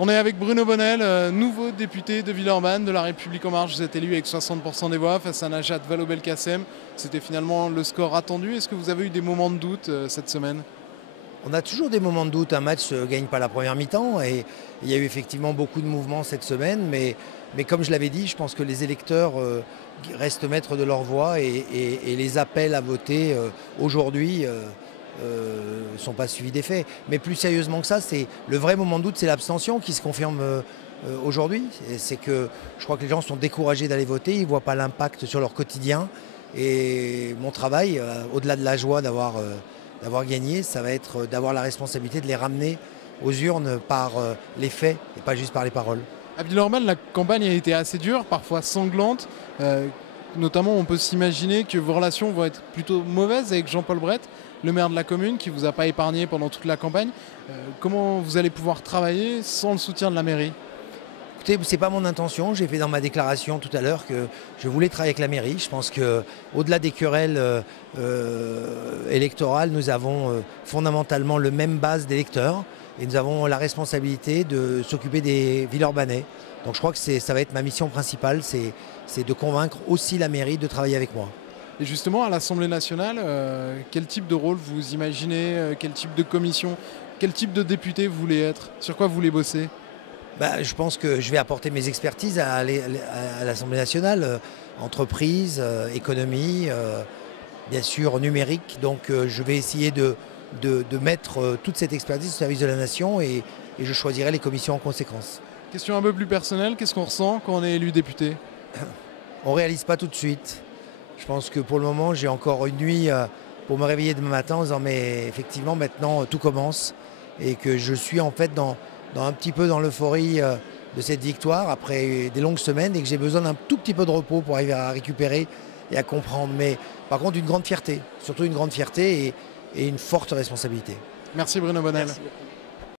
On est avec Bruno Bonnel, nouveau député de Villeurbanne de La République En Marche. Vous êtes élu avec 60% des voix face à Najat Vallaud-Belkacem. C'était finalement le score attendu. Est-ce que vous avez eu des moments de doute cette semaine? On a toujours des moments de doute. Un match ne gagne pas la première mi-temps et il y a eu effectivement beaucoup de mouvements cette semaine. Mais comme je l'avais dit, je pense que les électeurs restent maîtres de leur voix et les appels à voter aujourd'hui ne sont pas suivis d'effet. Mais plus sérieusement que ça, c'est le vrai moment de doute, c'est l'abstention qui se confirme aujourd'hui. C'est que je crois que les gens sont découragés d'aller voter, ils ne voient pas l'impact sur leur quotidien. Et mon travail, au-delà de la joie d'avoir gagné, ça va être d'avoir la responsabilité de les ramener aux urnes par les faits et pas juste par les paroles. À Villeurbanne, la campagne a été assez dure, parfois sanglante. Notamment, on peut s'imaginer que vos relations vont être plutôt mauvaises avec Jean-Paul Bret, le maire de la commune, qui ne vous a pas épargné pendant toute la campagne. Comment vous allez pouvoir travailler sans le soutien de la mairie? Écoutez, ce n'est pas mon intention. J'ai fait dans ma déclaration tout à l'heure que je voulais travailler avec la mairie. Je pense qu'au-delà des querelles électorales, nous avons fondamentalement le même base d'électeurs et nous avons la responsabilité de s'occuper des Villeurbanais. Donc je crois que ça va être ma mission principale, c'est de convaincre aussi la mairie de travailler avec moi. Et justement, à l'Assemblée nationale, quel type de rôle vous imaginez? Quel type de commission? Quel type de député vous voulez être? Sur quoi vous voulez bosser? Je pense que je vais apporter mes expertises à l'Assemblée nationale, entreprise, économie, bien sûr numérique. Donc je vais essayer de mettre toute cette expertise au service de la nation et je choisirai les commissions en conséquence. Question un peu plus personnelle, qu'est-ce qu'on ressent quand on est élu député? On ne réalise pas tout de suite. Je pense que pour le moment, j'ai encore une nuit pour me réveiller demain matin en disant mais effectivement maintenant tout commence et que je suis en fait un petit peu dans l'euphorie de cette victoire après des longues semaines et que j'ai besoin d'un tout petit peu de repos pour arriver à récupérer et à comprendre. Mais par contre une grande fierté, surtout une grande fierté et une forte responsabilité. Merci Bruno Bonnel. Merci.